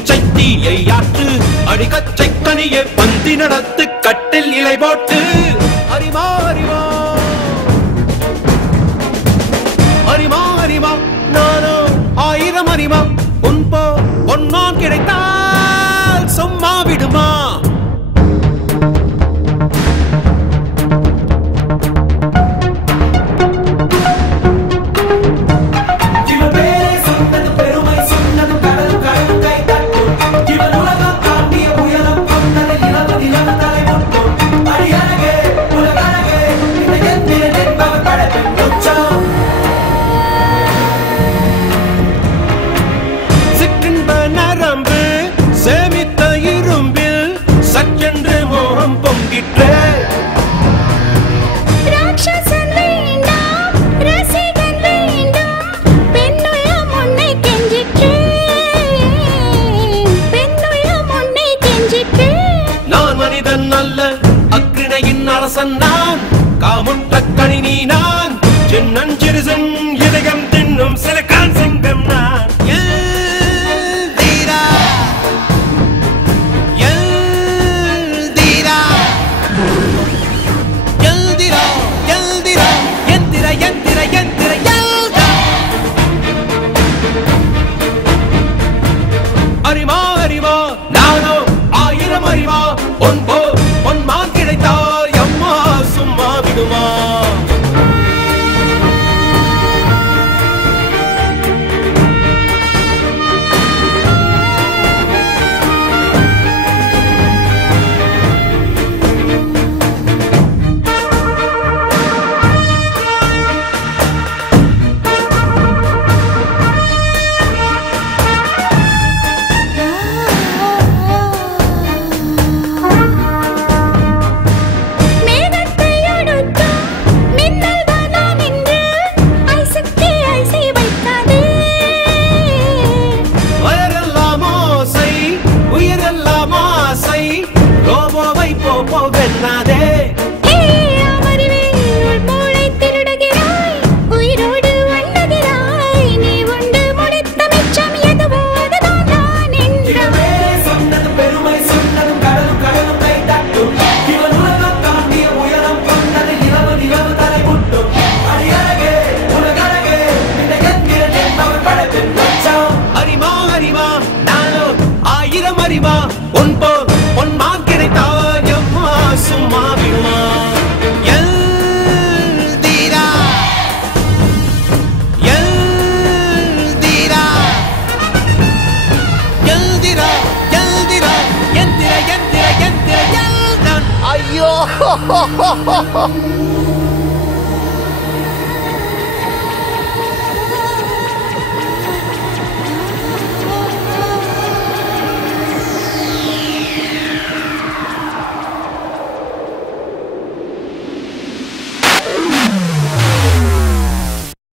பச்சை தீயை ஆற்று அடிகச்சை கனியை பந்தி நடத்து கட்டில் இலை போட்டு அரிமா அரிமா அரிமா அரிமா நானோ ஆயிரம் அரிமா உன்போ பொன்மான் கிடைத்தால் சும்மா விடுமா சேமித்த இரும்பில் சற்றென்று மோகம் பொங்கிற்றே ராட்சசன் வேண்டாம் ரசிகன் வேண்டும் பெண்ணுள்ளம் உன்னை கெஞ்சிற்றே பெண்ணுள்ளம் உன்னை கெஞ்சிற்றே நான் மனிதன் அல்ல அக்ரிணையின் அரசன் நான் காமுற்ற கணினி நான் சின்னஞ்சிறுசன் இதயம் தின்னும் சிலக்கான் சிங்கம் நான் அரிமா அரிமா நானோ ஆயிரம் அரிமா பொன்போ பொன்மான் கிடைத்தால் அம்மா சும்மா விடுமா போகனாதே அமர்வே உள் மூளை திருடுகிறாய் உயிரோடு வண்ணகிறாய் நீ உண்டு முடித்த மிச்சம் எதுவோ அதுதான் நான் என்றாய் சொன்னது பெருமை சொன்னதும் கடலும் கடலும் கை தட்டும் இவன் உலகம் தாண்டிய உயரம் கொண்டது நிலவு நிலவு தலை முட்டும் அடியழகே உலகழகே இந்த எந்திரன் என்பவர் படைப்பின் உச்சம் அரிமா அரிமா நானோ ஆயிரம் அரிமா உன்போ பொன்மான் கிடைத்தால் சும்மா விடுமா எல்தீரா எல்தீரா எல்தீரா எல்தீரா எந்திர எந்திர எந்திர எல்தான் ஐயோ